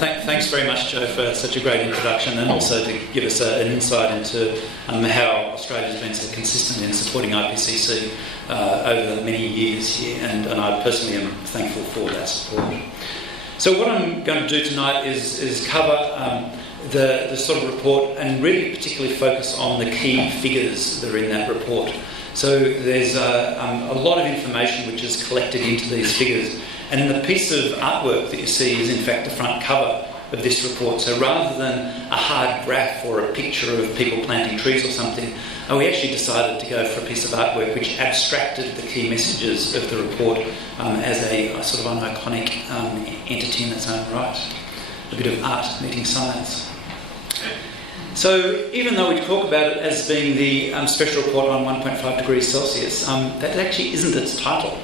Thanks very much, Joe, for such a great introduction, and also to give us an insight into how Australia's been so consistent in supporting IPCC over the many years here, and I personally am thankful for that support. So what I'm going to do tonight is cover the sort of report and really particularly focus on the key figures that are in that report. So there's a lot of information which is collected into these figures. And the piece of artwork that you see is in fact the front cover of this report. So rather than a hard graph or a picture of people planting trees or something, we actually decided to go for a piece of artwork which abstracted the key messages of the report as a sort of an iconic entity in its own right. A bit of art meeting science. So even though we talk about it as being the special report on 1.5 degrees Celsius, that actually isn't its title.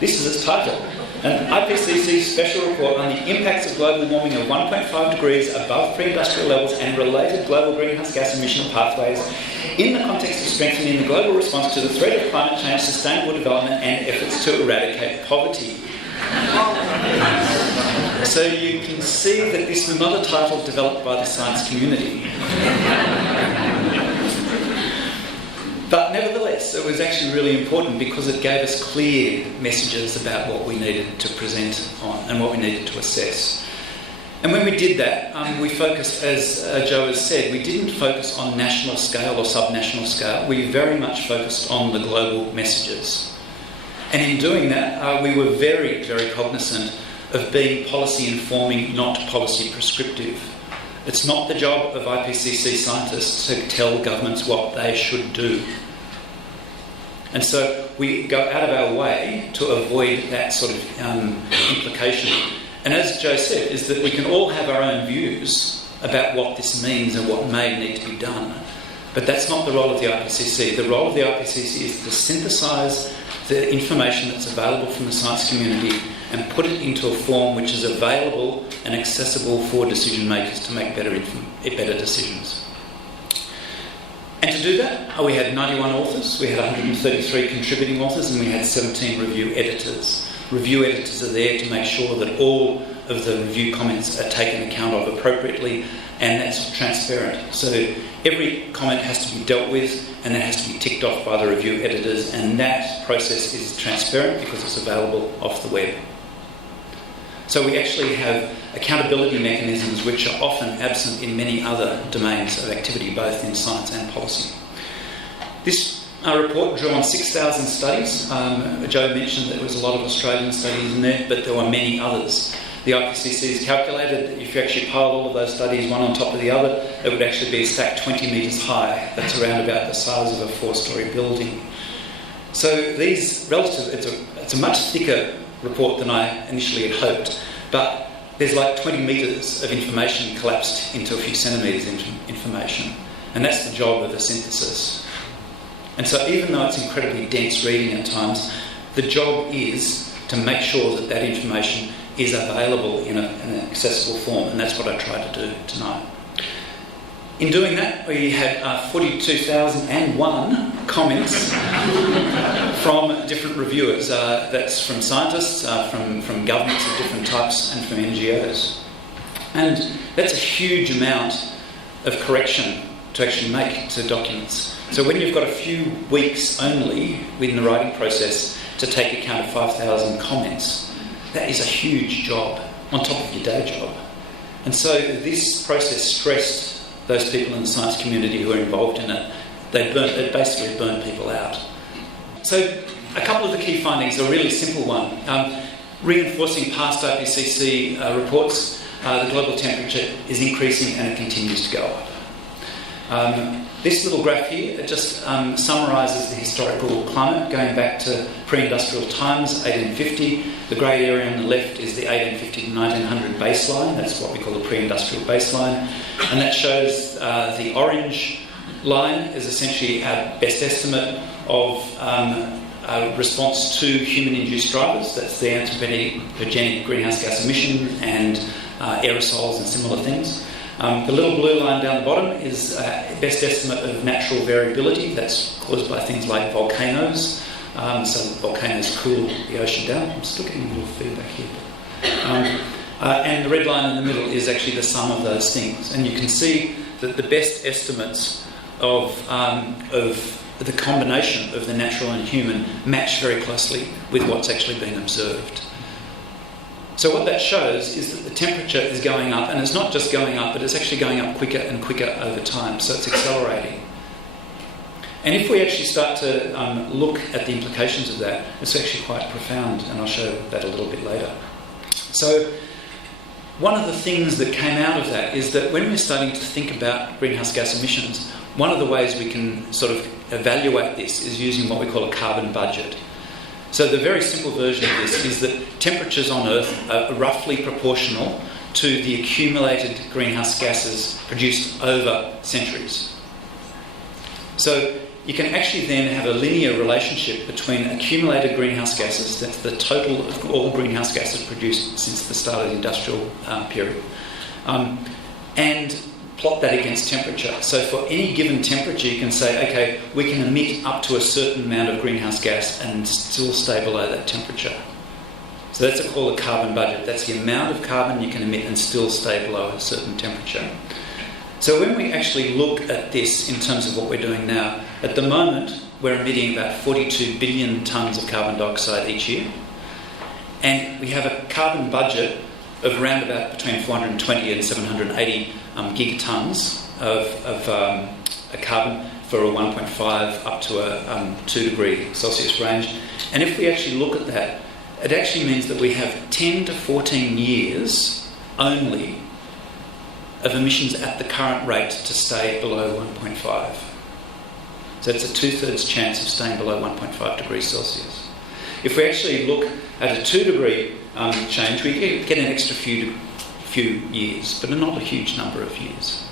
This is its title. An IPCC Special Report on the impacts of global warming of 1.5 degrees above pre-industrial levels and related global greenhouse gas emission pathways in the context of strengthening the global response to the threat of climate change, sustainable development and efforts to eradicate poverty. So you can see that this was not a title developed by the science community. But nevertheless, it was actually really important because it gave us clear messages about what we needed to present on and what we needed to assess. And when we did that, we focused, as Joe has said, we didn't focus on national scale or subnational scale. We very much focused on the global messages. And in doing that, we were very, very cognizant of being policy informing, not policy prescriptive. It's not the job of IPCC scientists to tell governments what they should do. And so we go out of our way to avoid that sort of implication. And as Joe said, is that we can all have our own views about what this means and what may need to be done. But that's not the role of the IPCC. The role of the IPCC is to synthesise the information that's available from the science community and put it into a form which is available and accessible for decision makers to make better decisions. And to do that, we had 91 authors, we had 133 contributing authors, and we had 17 review editors. Review editors are there to make sure that all of the review comments are taken account of appropriately, and that's transparent. So every comment has to be dealt with, and that has to be ticked off by the review editors, and that process is transparent because it's available off the web. So we actually have accountability mechanisms which are often absent in many other domains of activity, both in science and policy. This report drew on 6,000 studies. Joe mentioned there was a lot of Australian studies in there, but there were many others. The IPCC has calculated that if you actually pile all of those studies one on top of the other, it would actually be a stack 20 metres high. That's around about the size of a 4-storey building. So these it's a much thicker report than I initially had hoped, but there's like 20 metres of information collapsed into a few centimetres of information, and that's the job of the synthesis. And so even though it's incredibly dense reading at times, the job is to make sure that that information is available in an accessible form, and that's what I tried to do tonight. In doing that, we had 42,001 comments from different reviewers. That's from scientists, from governments of different types, and from NGOs. And that's a huge amount of correction to actually make to documents. So when you've got a few weeks only within the writing process to take account of 5,000 comments, that is a huge job on top of your day job. And so this process stressed those people in the science community who are involved in it. It basically burnt people out. So a couple of the key findings, a really simple one. Reinforcing past IPCC reports, the global temperature is increasing and it continues to go up. This little graph here, it just summarises the historical climate going back to pre-industrial times, 1850. The grey area on the left is the 1850 to 1900 baseline. That's what we call the pre-industrial baseline. And that shows the orange line is essentially our best estimate of response to human-induced drivers. That's the anthropogenic greenhouse gas emissions and aerosols and similar things. The little blue line down the bottom is best estimate of natural variability. That's caused by things like volcanoes. So volcanoes cool the ocean down. I'm still getting a little feedback here. And the red line in the middle is actually the sum of those things. And you can see that the best estimates of the combination of the natural and human match very closely with what's actually been observed. So what that shows is that the temperature is going up, and it's not just going up, but it's actually going up quicker and quicker over time, so it's accelerating. And if we actually start to look at the implications of that, it's actually quite profound, and I'll show that a little bit later. So one of the things that came out of that is that when we're starting to think about greenhouse gas emissions, one of the ways we can sort of evaluate this is using what we call a carbon budget. So the very simple version of this is that temperatures on Earth are roughly proportional to the accumulated greenhouse gases produced over centuries. So you can actually then have a linear relationship between accumulated greenhouse gases, that's the total of all greenhouse gases produced since the start of the industrial period, and plot that against temperature. So for any given temperature, you can say, okay, we can emit up to a certain amount of greenhouse gas and still stay below that temperature. So that's called a carbon budget. That's the amount of carbon you can emit and still stay below a certain temperature. So when we actually look at this in terms of what we're doing now, at the moment, we're emitting about 42 billion tonnes of carbon dioxide each year. And we have a carbon budget of around about between 420 and 780 gigatons of a carbon for a 1.5 up to a 2 degree Celsius range. And if we actually look at that, it actually means that we have 10 to 14 years only of emissions at the current rate to stay below 1.5. So it's a 2/3 chance of staying below 1.5 degrees Celsius. If we actually look at a 2 degree change, we get an extra few years, but not a huge number of years.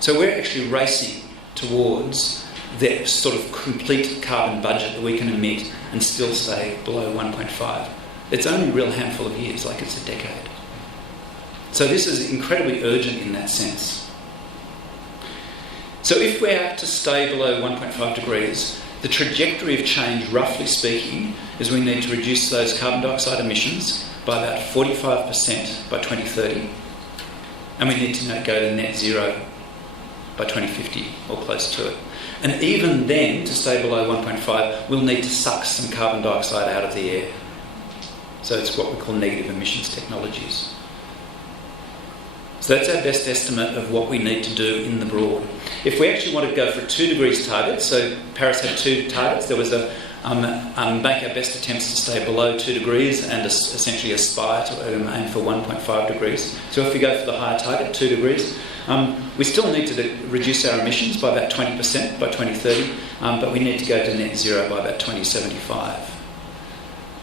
So we're actually racing towards that sort of complete carbon budget that we can emit and still stay below 1.5. It's only a real handful of years, like it's a decade. So this is incredibly urgent in that sense. So if we're to stay below 1.5 degrees, the trajectory of change, roughly speaking, is we need to reduce those carbon dioxide emissions by about 45% by 2030, and we need to go to net zero by 2050 or close to it. And even then, to stay below 1.5, we'll need to suck some carbon dioxide out of the air. So it's what we call negative emissions technologies. So that's our best estimate of what we need to do in the broad. If we actually want to go for a 2 degrees target, so Paris had 2 targets, there was a make our best attempts to stay below 2 degrees and essentially aspire to aim for 1.5 degrees. So if we go for the higher target, 2 degrees, we still need to reduce our emissions by about 20% by 2030, but we need to go to net zero by about 2075.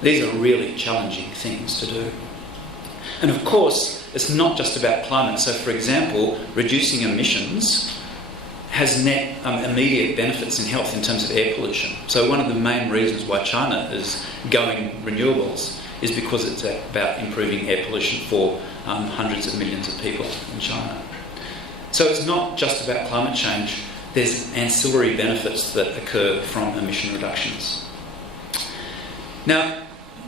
These are really challenging things to do. And of course, it's not just about climate. So for example, reducing emissions has net immediate benefits in health in terms of air pollution. So one of the main reasons why China is going renewables is because it's about improving air pollution for hundreds of millions of people in China. So it's not just about climate change. There's ancillary benefits that occur from emission reductions. Now,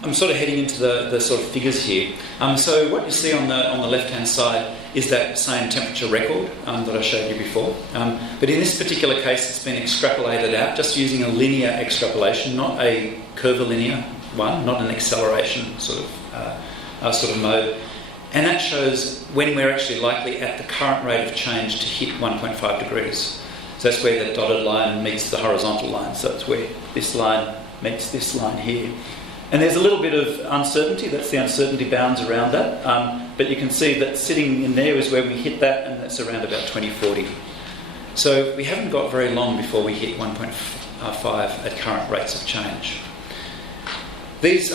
I'm sort of heading into the sort of figures here. So what you see on the left-hand side is that same temperature record that I showed you before. But in this particular case, it's been extrapolated out, just using a linear extrapolation, not a curvilinear one, not an acceleration sort of mode. And that shows when we're actually likely at the current rate of change to hit 1.5 degrees. So that's where the dotted line meets the horizontal line. So it's where this line meets this line here. And there's a little bit of uncertainty, that's the uncertainty bounds around that, but you can see that sitting in there is where we hit that, and that's around about 2040. So we haven't got very long before we hit 1.5 at current rates of change. These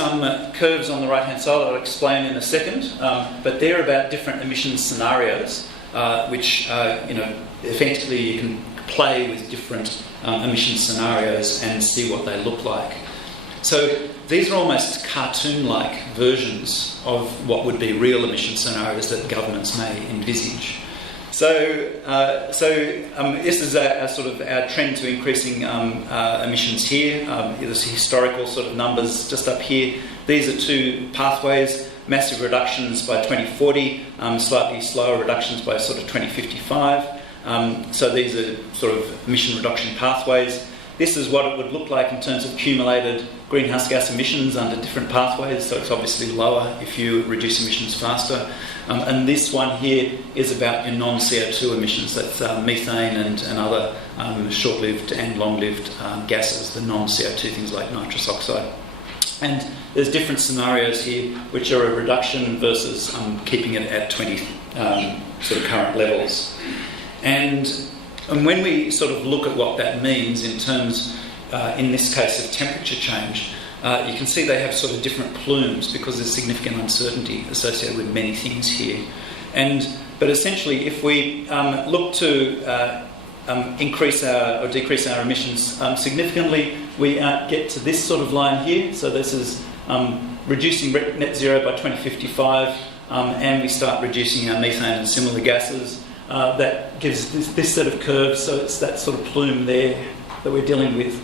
curves on the right-hand side I'll explain in a second, but they're about different emission scenarios, which, effectively you can play with different emission scenarios and see what they look like. So these are almost cartoon-like versions of what would be real emission scenarios that governments may envisage. So this is a sort of our trend to increasing emissions here. There's historical sort of numbers just up here. These are 2 pathways. massive reductions by 2040, slightly slower reductions by sort of 2055. So these are sort of emission reduction pathways. This is what it would look like in terms of accumulated greenhouse gas emissions under different pathways, so it's obviously lower if you reduce emissions faster. And this one here is about your non-CO2 emissions, that's methane and other short-lived and long-lived gases, the non-CO2 things like nitrous oxide. And there's different scenarios here which are a reduction versus keeping it at 20 sort of current levels. And when we sort of look at what that means in terms, in this case, of temperature change, you can see they have sort of different plumes because there's significant uncertainty associated with many things here. But essentially, if we look to increase our or decrease our emissions significantly, we get to this sort of line here. So this is reducing net zero by 2055, and we start reducing our methane and similar gases. That gives this set of curves, so it's that sort of plume there that we're dealing with.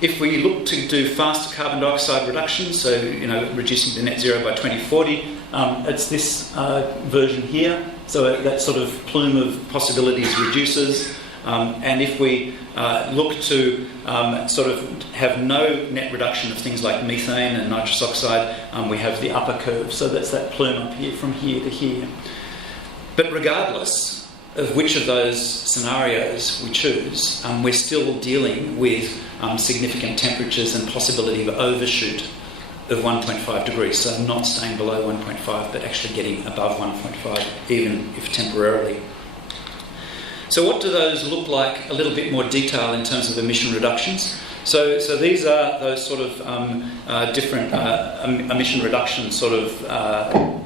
If we look to do faster carbon dioxide reductions, so reducing the net zero by 2040, it's this version here. So that sort of plume of possibilities reduces. And if we look to sort of have no net reduction of things like methane and nitrous oxide, we have the upper curve. So that's that plume up here from here to here. But regardless of which of those scenarios we choose, we're still dealing with significant temperatures and possibility of overshoot of 1.5 degrees. So not staying below 1.5, but actually getting above 1.5, even if temporarily. So what do those look like? A little bit more detail in terms of emission reductions. So these are those sort of different emission reduction sort of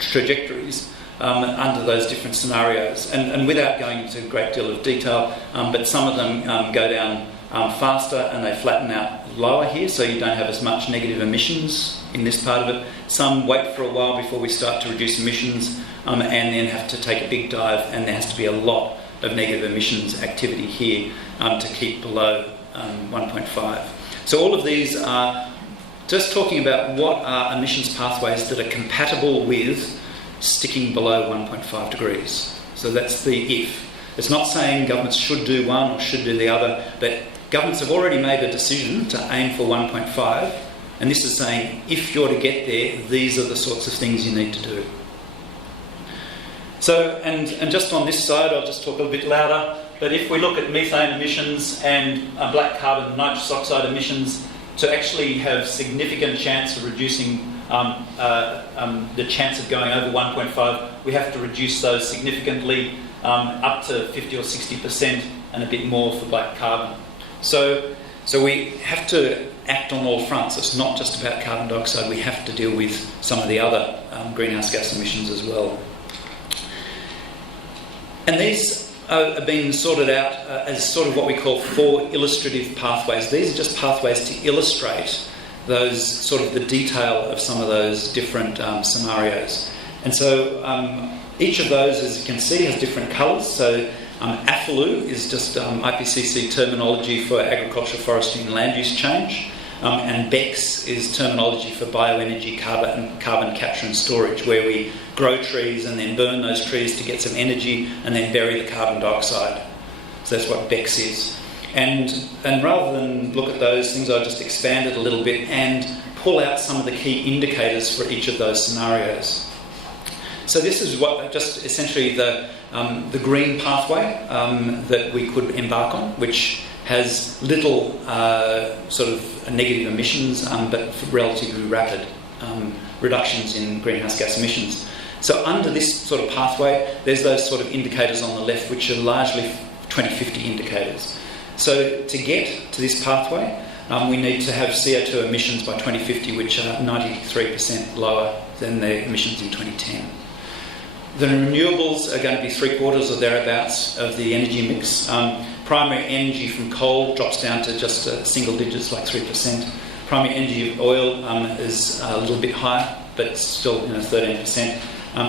trajectories under those different scenarios. And without going into a great deal of detail, but some of them go down faster and they flatten out lower here, so you don't have as much negative emissions in this part of it. Some wait for a while before we start to reduce emissions and then have to take a big dive, and there has to be a lot of negative emissions activity here to keep below 1.5. So all of these are just talking about what are emissions pathways that are compatible with sticking below 1.5 degrees. So that's the if. It's not saying governments should do one or should do the other, but governments have already made a decision to aim for 1.5, and this is saying if you're to get there, these are the sorts of things you need to do. So, and just on this side, I'll just talk a little bit louder, but if we look at methane emissions and black carbon nitrous oxide emissions, to actually have significant chance of reducing the chance of going over 1.5, we have to reduce those significantly, up to 50 or 60% and a bit more for black carbon. So we have to act on all fronts. It's not just about carbon dioxide. We have to deal with some of the other greenhouse gas emissions as well. And these are being sorted out as sort of what we call 4 illustrative pathways. These are just pathways to illustrate those sort of the detail of some of those different scenarios. And so each of those, as you can see, has different colours. So AFLU is just IPCC terminology for agriculture, forestry and land use change. And BECS is terminology for bioenergy, carbon capture and storage, where we grow trees and then burn those trees to get some energy and then bury the carbon dioxide. So that's what BECS is. And rather than look at those things, I'll just expand it a little bit and pull out some of the key indicators for each of those scenarios. So this is what just essentially the green pathway that we could embark on, which has little sort of negative emissions, but relatively rapid reductions in greenhouse gas emissions. So under this sort of pathway, there's those sort of indicators on the left, which are largely 2050 indicators. So to get to this pathway, we need to have CO2 emissions by 2050, which are 93% lower than the emissions in 2010. The renewables are going to be 3/4 or thereabouts of the energy mix. Primary energy from coal drops down to just single digits, like 3%. Primary energy of oil is a little bit higher, but still 13%.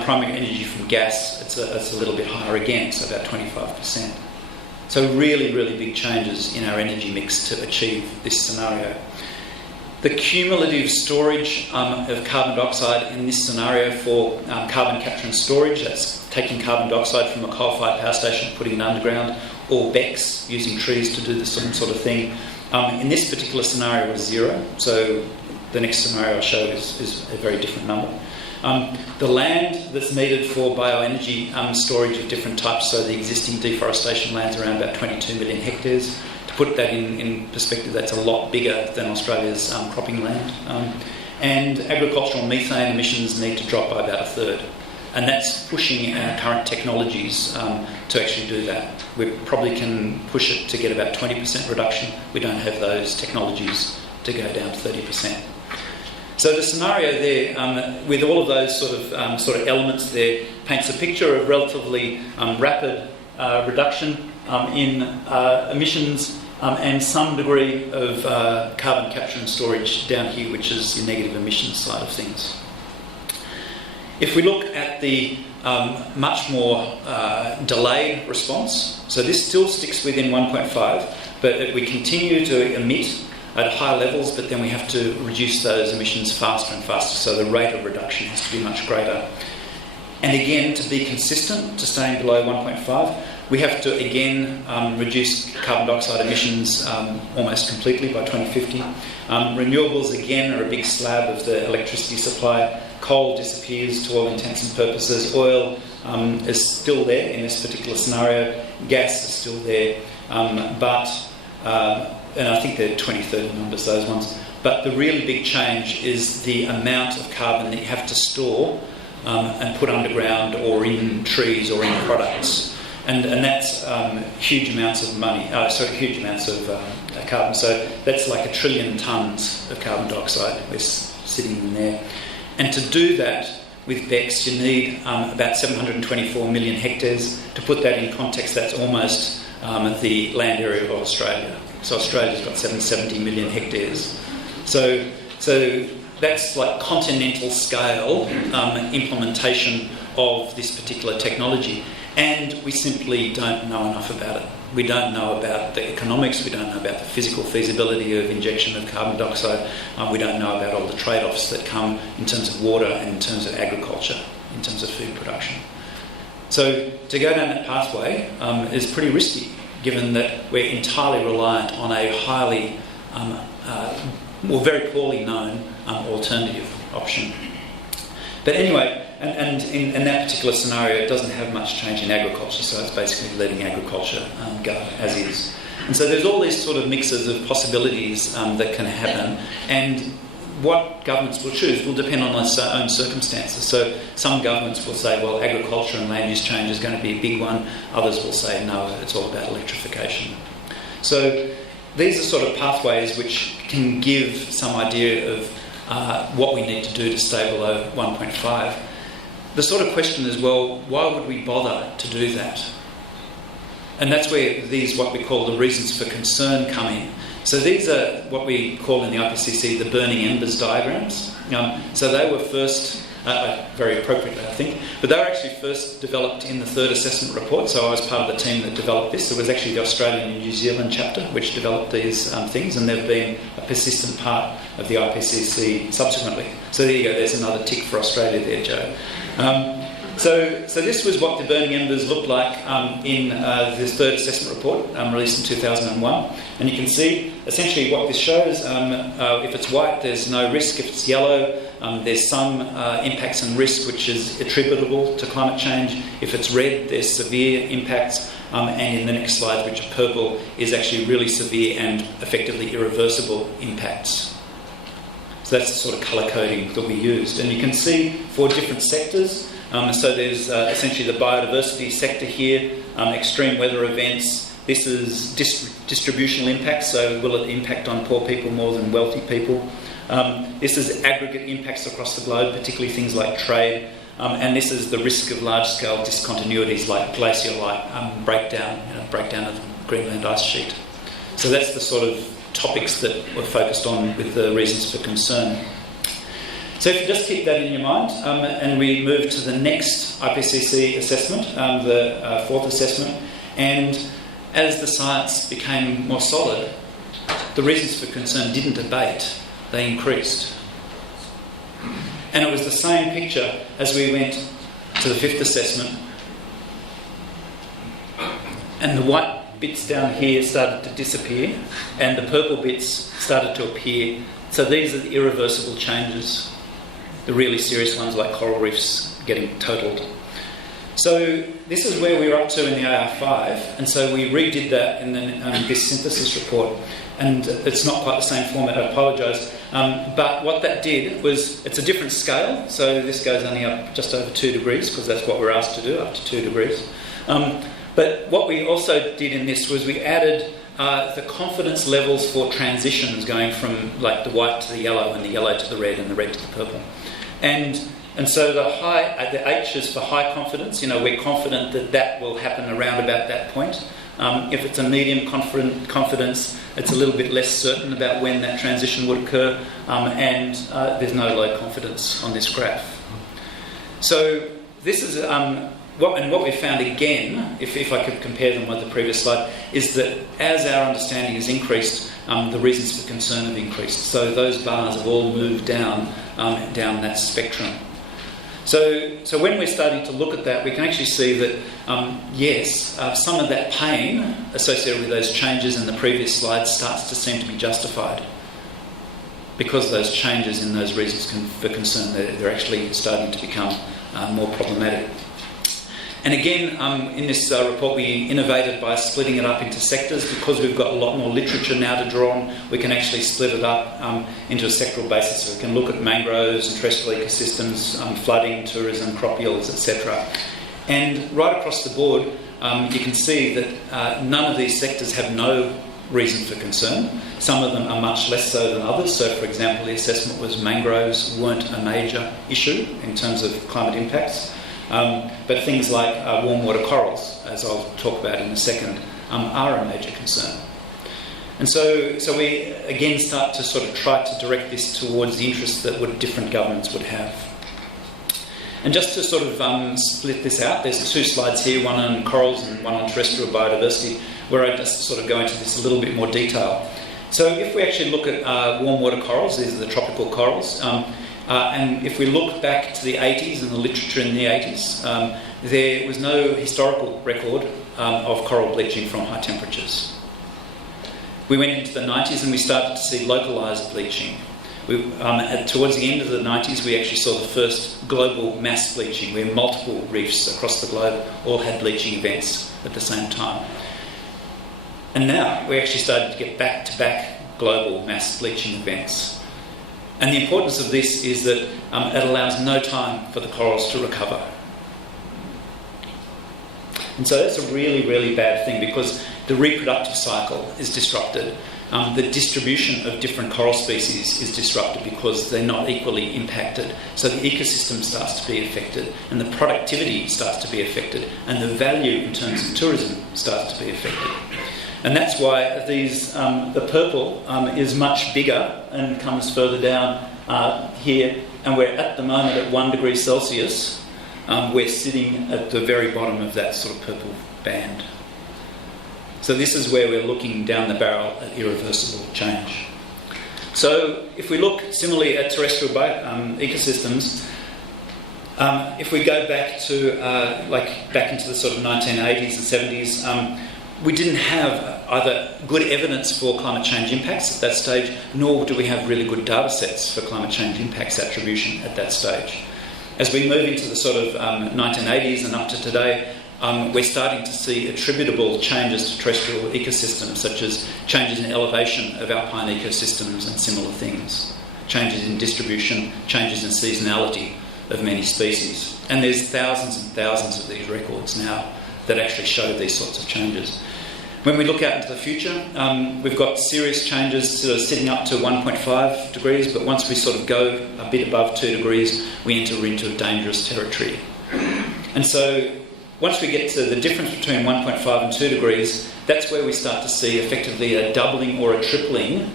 Primary energy from gas, it's a little bit higher again, so about 25%. So really, really big changes in our energy mix to achieve this scenario. The cumulative storage of carbon dioxide in this scenario for carbon capture and storage, that's taking carbon dioxide from a coal-fired power station, putting it underground, or BECCS, using trees to do the same sort of thing, in this particular scenario was 0. So the next scenario I'll show is a very different number. The land that's needed for bioenergy storage of different types, so the existing deforestation land's around about 22 million hectares. To put that in perspective, that's a lot bigger than Australia's cropping land. And agricultural methane emissions need to drop by about a third. And that's pushing our current technologies to actually do that. We probably can push it to get about 20% reduction. We don't have those technologies to go down to 30%. So the scenario there, with all of those sort of elements there, paints a picture of relatively rapid reduction in emissions and some degree of carbon capture and storage down here, which is the negative emissions side of things. If we look at the much more delayed response, so this still sticks within 1.5, but we continue to emit at high levels, but then we have to reduce those emissions faster and faster, so the rate of reduction has to be much greater. And again, to be consistent, to staying below 1.5, we have to again reduce carbon dioxide emissions almost completely by 2050. Renewables again are a big slab of the electricity supply. Coal disappears to all intents and purposes. Oil is still there in this particular scenario. Gas is still there, and I think they're 2030 numbers, those ones. But the really big change is the amount of carbon that you have to store and put underground or in trees or in products. And that's huge amounts of money, huge amounts of carbon. So that's like 1 trillion tonnes of carbon dioxide we're sitting in there. And to do that with BECCS, you need about 724 million hectares. To put that in context, that's almost the land area of Australia. So Australia's got 770 million hectares. So that's like continental scale implementation of this particular technology. And we simply don't know enough about it. We don't know about the economics, we don't know about the physical feasibility of injection of carbon dioxide, we don't know about all the trade-offs that come in terms of water and in terms of agriculture, in terms of food production. So to go down that pathway is pretty risky, given that we're entirely reliant on a highly, very poorly known alternative option. But anyway, and in that particular scenario, it doesn't have much change in agriculture, so it's basically letting agriculture go as is. And so there's all these sort of mixes of possibilities that can happen, and what governments will choose will depend on their own circumstances. So some governments will say, well, agriculture and land use change is going to be a big one. Others will say, no, it's all about electrification. So these are sort of pathways which can give some idea of what we need to do to stay below 1.5. The sort of question is, well, why would we bother to do that? And that's where these, what we call the reasons for concern, come in. So these are what we call in the IPCC the burning embers diagrams. So they were first, very appropriately I think, but they were actually first developed in the third assessment report. So I was part of the team that developed this. It was actually the Australian and New Zealand chapter which developed these things, and they've been a persistent part of the IPCC subsequently. So there you go, there's another tick for Australia there, Joe. So this was what the burning embers looked like in this third assessment report released in 2001. And you can see essentially what this shows. If it's white, there's no risk. If it's yellow, there's some impacts and risk which is attributable to climate change. If it's red, there's severe impacts. And in the next slide, which are purple, is actually really severe and effectively irreversible impacts. So that's the sort of colour coding that we used. And you can see for different sectors, so there's essentially the biodiversity sector here, extreme weather events. This is distributional impacts, so will it impact on poor people more than wealthy people? This is aggregate impacts across the globe, particularly things like trade. And this is the risk of large-scale discontinuities like glacier-like breakdown of the Greenland ice sheet. So that's the sort of topics that we're focused on with the reasons for concern. So if you just keep that in your mind, and we move to the next IPCC assessment, the fourth assessment, and as the science became more solid, the reasons for concern didn't abate. they increased. And it was the same picture as we went to the fifth assessment. And the white bits down here started to disappear, and the purple bits started to appear. So these are the irreversible changes, the really serious ones like coral reefs getting totaled. So this is where we were up to in the AR5, and so we redid that in this synthesis report. And it's not quite the same format, I apologise. But what that did was, it's a different scale, so this goes only up just over 2 degrees, because that's what we're asked to do, up to 2 degrees. But what we also did in this was we added the confidence levels for transitions going from like the white to the yellow and the yellow to the red and the red to the purple. And so the H is for high confidence. We're confident that that will happen around about that point. If it's a medium confidence, it's a little bit less certain about when that transition would occur, and there's no low confidence on this graph. So this is what we found again, if I could compare them with the previous slide, is that as our understanding has increased, the reasons for concern have increased. So those bars have all moved down that spectrum. So when we're starting to look at that, we can actually see that, yes, some of that pain associated with those changes in the previous slide starts to seem to be justified. Because those changes in those reasons for concern, they're actually starting to become more problematic. And again, in this report, we innovated by splitting it up into sectors. Because we've got a lot more literature now to draw on, we can actually split it up into a sectoral basis. So we can look at mangroves and terrestrial ecosystems, flooding, tourism, crop yields, etc. And right across the board, you can see that none of these sectors have no reason for concern. Some of them are much less so than others. So, for example, the assessment was mangroves weren't a major issue in terms of climate impacts. But things like warm water corals, as I'll talk about in a second, are a major concern. And so we again start to sort of try to direct this towards the interests that different governments would have. And just to sort of split this out, there's 2 slides here, one on corals and one on terrestrial biodiversity, where I just sort of go into this a little bit more detail. So if we actually look at warm water corals, these are the tropical corals, and if we look back to the 80s and the literature in the 80s, there was no historical record of coral bleaching from high temperatures. We went into the 90s and we started to see localised bleaching. Towards the end of the 90s, we actually saw the first global mass bleaching, where multiple reefs across the globe all had bleaching events at the same time. And now we're actually starting to get back-to-back global mass bleaching events. And the importance of this is that it allows no time for the corals to recover. And so that's a really, really bad thing, because the reproductive cycle is disrupted. The distribution of different coral species is disrupted because they're not equally impacted. So the ecosystem starts to be affected, and the productivity starts to be affected, and the value in terms of tourism starts to be affected. And that's why the purple is much bigger and comes further down here. And we're at the moment at 1 degree Celsius. We're sitting at the very bottom of that sort of purple band. So this is where we're looking down the barrel at irreversible change. So if we look similarly at terrestrial ecosystems, if we go back to back into the sort of 1980s and 70s, we didn't have either good evidence for climate change impacts at that stage, nor do we have really good data sets for climate change impacts attribution at that stage. As we move into the sort of 1980s and up to today, we're starting to see attributable changes to terrestrial ecosystems, such as changes in elevation of alpine ecosystems and similar things, changes in distribution, changes in seasonality of many species. And there's thousands and thousands of these records now that actually show these sorts of changes. When we look out into the future, we've got serious changes sort of sitting up to 1.5 degrees, but once we sort of go a bit above 2 degrees, we enter into dangerous territory. And so once we get to the difference between 1.5 and 2 degrees, that's where we start to see effectively a doubling or a tripling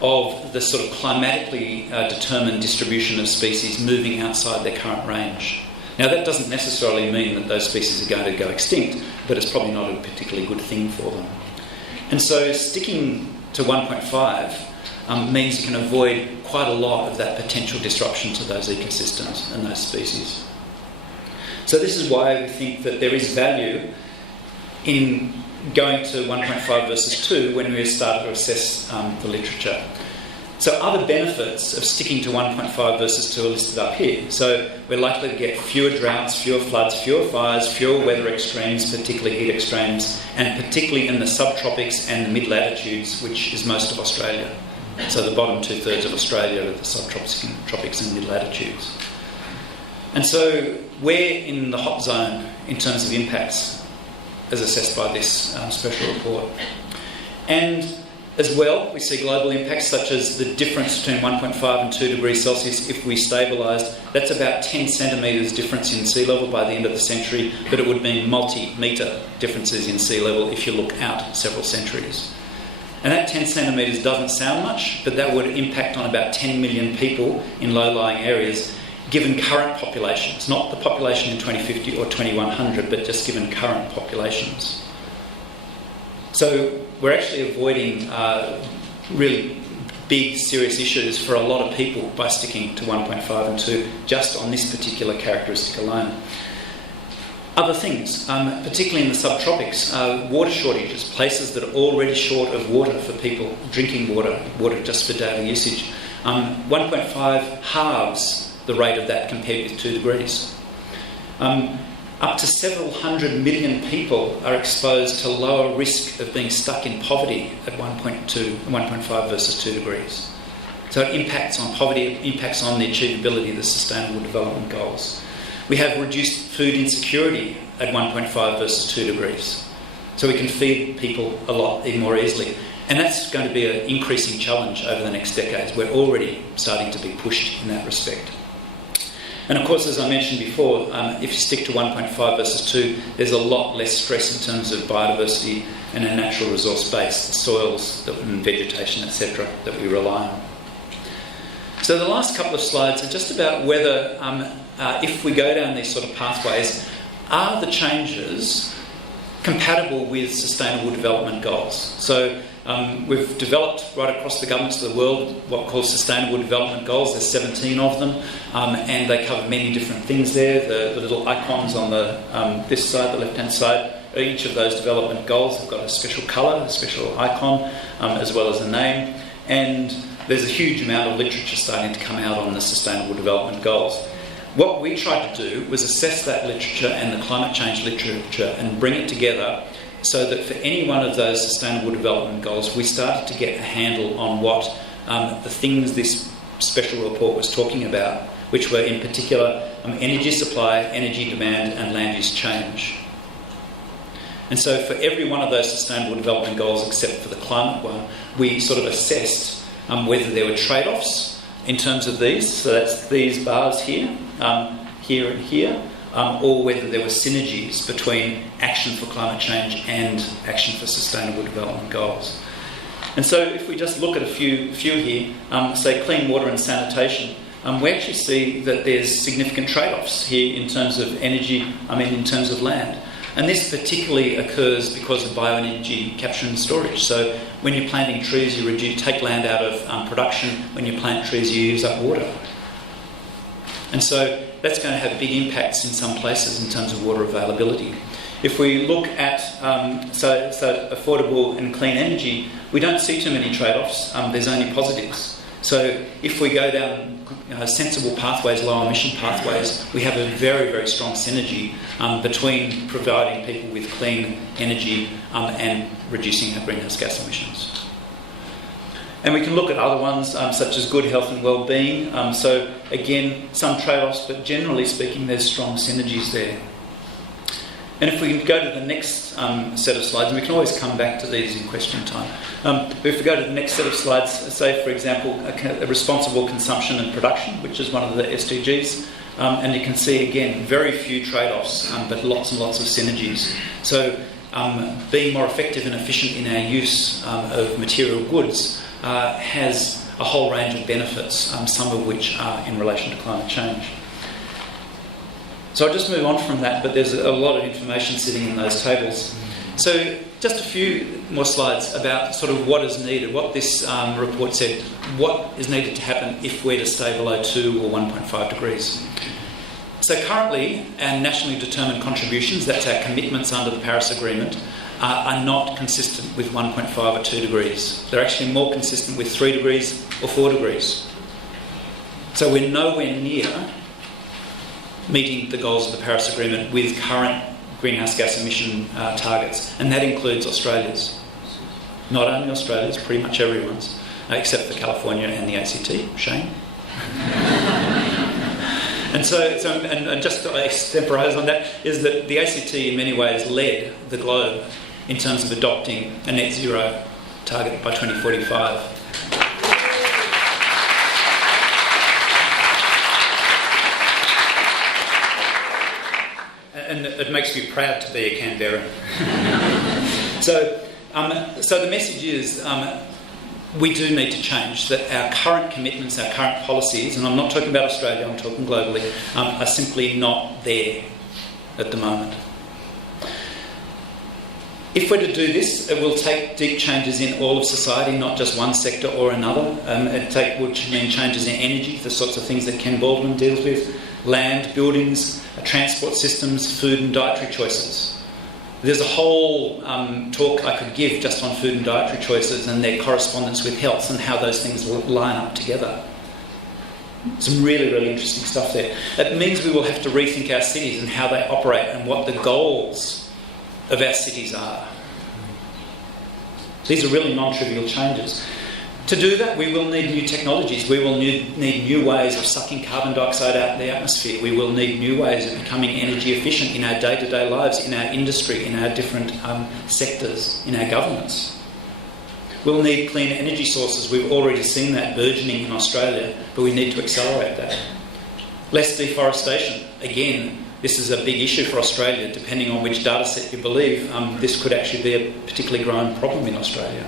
of the sort of climatically determined distribution of species moving outside their current range. Now, that doesn't necessarily mean that those species are going to go extinct, but it's probably not a particularly good thing for them. And so sticking to 1.5 means you can avoid quite a lot of that potential disruption to those ecosystems and those species. So this is why we think that there is value in going to 1.5 versus 2 when we start to assess the literature. So other benefits of sticking to 1.5 versus 2 are listed up here. So we're likely to get fewer droughts, fewer floods, fewer fires, fewer weather extremes, particularly heat extremes, and particularly in the subtropics and the mid-latitudes, which is most of Australia. So the bottom 2/3 of Australia are the subtropics and mid-latitudes. And so we're in the hot zone in terms of impacts as assessed by this special report. And as well, we see global impacts such as the difference between 1.5 and 2 degrees Celsius if we stabilised. That's about 10 centimetres difference in sea level by the end of the century, but it would mean multi-metre differences in sea level if you look out several centuries. And that 10 centimetres doesn't sound much, but that would impact on about 10 million people in low-lying areas, given current populations, not the population in 2050 or 2100, but just given current populations. So we're actually avoiding really big, serious issues for a lot of people by sticking to 1.5 and 2, just on this particular characteristic alone. Other things, particularly in the subtropics, water shortages, places that are already short of water for people, drinking water just for daily usage. 1.5 halves the rate of that compared with 2 degrees. Up to several hundred million people are exposed to lower risk of being stuck in poverty at 1.5 versus 2 degrees. So it impacts on poverty, it impacts on the achievability of the Sustainable Development Goals. We have reduced food insecurity at 1.5 versus 2 degrees. So we can feed people a lot more easily. And that's going to be an increasing challenge over the next decades. We're already starting to be pushed in that respect. And of course, as I mentioned before, if you stick to 1.5 versus 2, there's a lot less stress in terms of biodiversity and our natural resource base, the soils and vegetation, etc., that we rely on. So the last couple of slides are just about whether, if we go down these sort of pathways, are the changes compatible with Sustainable Development Goals? So we've developed right across the governments of the world what are called Sustainable Development Goals. There's 17 of them, and they cover many different things there. The little icons on this side, the left-hand side, each of those development goals have got a special colour, a special icon, as well as a name. And there's a huge amount of literature starting to come out on the Sustainable Development Goals. What we tried to do was assess that literature and the climate change literature and bring it together so that for any one of those Sustainable Development Goals, we started to get a handle on what the things this special report was talking about, which were in particular energy supply, energy demand and land use change. And so for every one of those Sustainable Development Goals, except for the climate one, we sort of assessed whether there were trade-offs in terms of these, so that's these bars here, here and here, or whether there were synergies between action for climate change and action for Sustainable Development Goals. And so if we just look at a few here, say clean water and sanitation, we actually see that there's significant trade-offs here in terms of energy, in terms of land. And this particularly occurs because of bioenergy capture and storage. So when you're planting trees, you take land out of production. When you plant trees, you use up water. And so that's going to have big impacts in some places in terms of water availability. If we look at so affordable and clean energy, we don't see too many trade-offs. There's only positives. So if we go down sensible pathways, low emission pathways, we have a very, very strong synergy between providing people with clean energy and reducing our greenhouse gas emissions. And we can look at other ones such as good health and well-being. So again, some trade-offs, but generally speaking, there's strong synergies there. And if we can go to the next set of slides, and we can always come back to these in question time. But if we go to the next set of slides, say, for example, a responsible consumption and production, which is one of the SDGs, and you can see, again, very few trade-offs, but lots and lots of synergies. So being more effective and efficient in our use of material goods has a whole range of benefits, some of which are in relation to climate change. So I'll just move on from that, but there's a lot of information sitting in those tables. So just a few more slides about sort of what is needed, what this report said, what is needed to happen if we're to stay below 2 or 1.5 degrees. So currently, our nationally determined contributions, that's our commitments under the Paris Agreement, are not consistent with 1.5 or 2 degrees. They're actually more consistent with 3 degrees or 4 degrees. So we're nowhere near meeting the goals of the Paris Agreement with current greenhouse gas emission targets, and that includes Australia's. Not only Australia's, pretty much everyone's, except for California and the ACT. Shame. And and just to extemporise on that, is that the ACT in many ways led the globe in terms of adopting a net zero target by 2045. And it makes me proud to be a Canberran. So the message is we do need to change, that our current commitments, our current policies, and I'm not talking about Australia, I'm talking globally, are simply not there at the moment. If we're to do this, it will take deep changes in all of society, not just one sector or another. It will mean changes in energy, the sorts of things that Ken Baldwin deals with, land, buildings, transport systems, food and dietary choices. There's a whole talk I could give just on food and dietary choices and their correspondence with health and how those things will line up together. Some really, really interesting stuff there. It means we will have to rethink our cities and how they operate and what the goals of our cities are. These are really non-trivial changes. To do that, we will need new technologies. We will need new ways of sucking carbon dioxide out of the atmosphere. We will need new ways of becoming energy efficient in our day-to-day lives, in our industry, in our different sectors, in our governments. We'll need clean energy sources. We've already seen that burgeoning in Australia, but we need to accelerate that. Less deforestation. Again, this is a big issue for Australia. Depending on which data set you believe, this could actually be a particularly growing problem in Australia.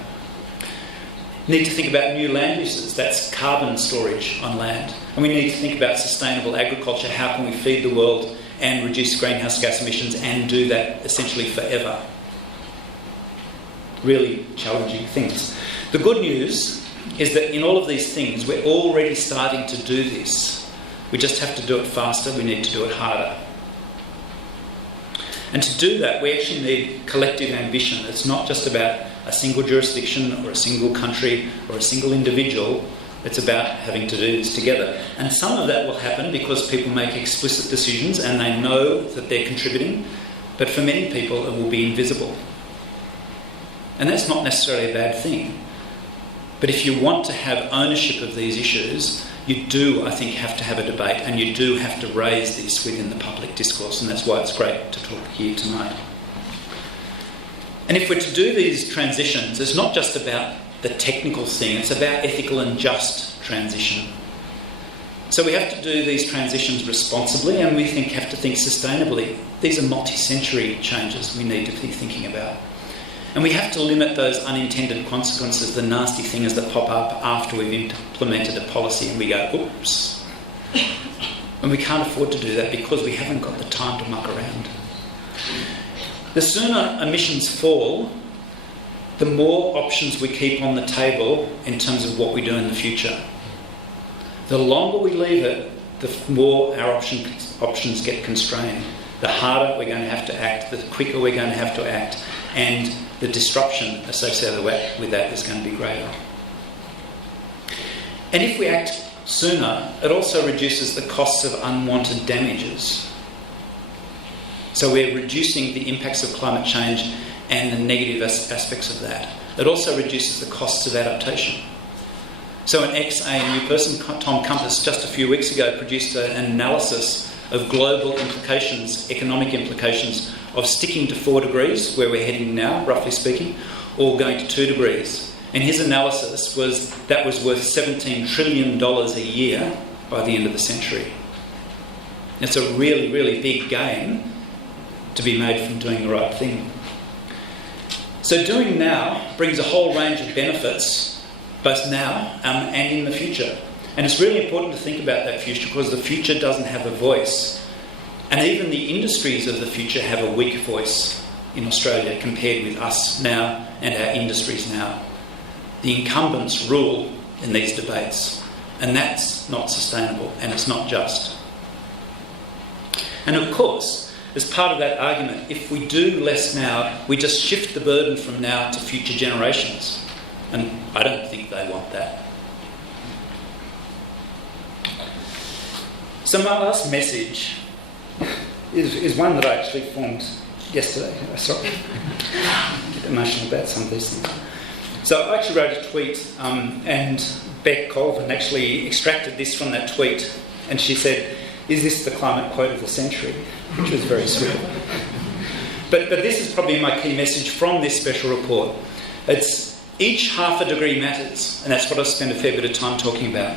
Need to think about new land uses, that's carbon storage on land. And we need to think about sustainable agriculture, how can we feed the world and reduce greenhouse gas emissions and do that essentially forever. Really challenging things. The good news is that in all of these things, we're already starting to do this. We just have to do it faster, we need to do it harder. And to do that, we actually need collective ambition. It's not just about a single jurisdiction or a single country or a single individual. It's about having to do this together. And some of that will happen because people make explicit decisions and they know that they're contributing. But for many people, it will be invisible. And that's not necessarily a bad thing. But if you want to have ownership of these issues, you do, I think, have to have a debate and you do have to raise this within the public discourse, and that's why it's great to talk here tonight. And if we're to do these transitions, it's not just about the technical thing, it's about ethical and just transition. So we have to do these transitions responsibly and we have to think sustainably. These are multi-century changes we need to be thinking about. And we have to limit those unintended consequences, the nasty things that pop up after we've implemented a policy and we go, oops. And we can't afford to do that because we haven't got the time to muck around. The sooner emissions fall, the more options we keep on the table in terms of what we do in the future. The longer we leave it, the more our options get constrained. The harder we're going to have to act, the quicker we're going to have to act, and the disruption associated with that is going to be greater. And if we act sooner, it also reduces the costs of unwanted damages. So we're reducing the impacts of climate change and the negative aspects of that. It also reduces the costs of adaptation. So an ex-ANU person, Tom Compass, just a few weeks ago produced an analysis of global implications, economic implications of sticking to 4 degrees, where we're heading now, roughly speaking, or going to 2 degrees. And his analysis was that was worth $17 trillion a year by the end of the century. It's a really, really big gain to be made from doing the right thing. So doing now brings a whole range of benefits, both now and in the future. And it's really important to think about that future because the future doesn't have a voice. And even the industries of the future have a weak voice. in Australia compared with us now and our industries now. The incumbents rule in these debates, and that's not sustainable and it's not just. And of course, as part of that argument, if we do less now, we just shift the burden from now to future generations. And I don't think they want that. So my last message is one that I actually formed yesterday. Sorry, I get emotional about some of these things. So I actually wrote a tweet, and Beck Colvin actually extracted this from that tweet, and she said, "Is this the climate quote of the century?" Which was very sweet. But this is probably my key message from this special report. It's each half a degree matters, and that's what I've spent a fair bit of time talking about.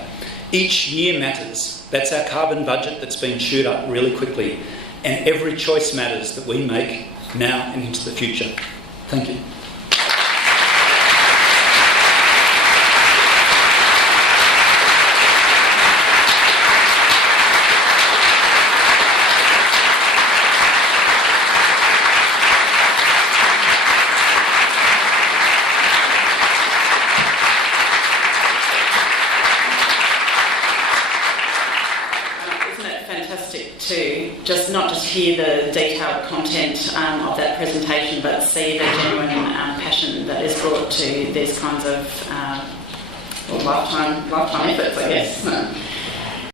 Each year matters. That's our carbon budget that's been chewed up really quickly. And every choice matters that we make now and into the future. Thank you. Not just hear the detailed content of that presentation, but see the genuine passion that is brought to these kinds of lifetime efforts, I guess.